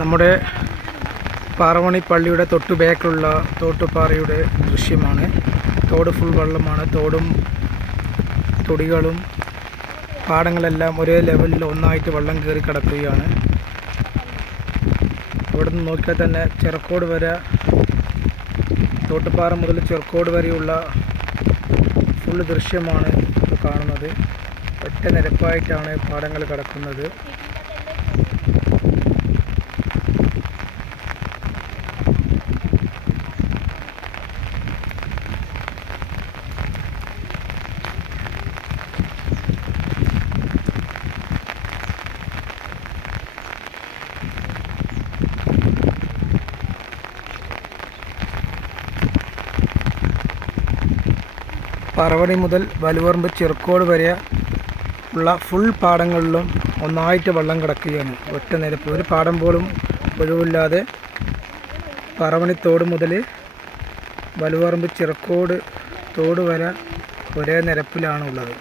നമ്മുടെ പാറവണി പള്ളിയുടെ തൊട്ടു ബാക്കിലുള്ള തോട്ടുപാറയുടെ ദൃശ്യമാണ്. തോട് ഫുൾ വെള്ളമാണ്. തോടും തൊടികളും പാടങ്ങളെല്ലാം ഒരേ ലെവലിൽ ഒന്നായിട്ട് വെള്ളം കയറി കിടക്കുകയാണ്. അവിടെ നിന്ന് നോക്കിയാൽ തന്നെ ചെറുക്കോട് വരെ, തോട്ടുപാറ മുതൽ ചെറുക്കോട് വരെയുള്ള ഫുള്ള് ദൃശ്യമാണ് കാണുന്നത്. ഒറ്റ നിരപ്പായിട്ടാണ് പാടങ്ങൾ കിടക്കുന്നത്. പറവണി മുതൽ വലുവറമ്പ് ചെറുക്കോട് വരെ ഉള്ള ഫുൾ പാടങ്ങളിലും ഒന്നായിട്ട് വെള്ളം കിടക്കുകയാണ്. ഒറ്റ നിരപ്പ്, ഒരു പാടം പോലും ഒഴിവില്ലാതെ പറവണി തോട് മുതൽ വലുവറമ്പ് ചെറുക്കോട് തോട് വരെ ഒരേ നിരപ്പിലാണുള്ളത്.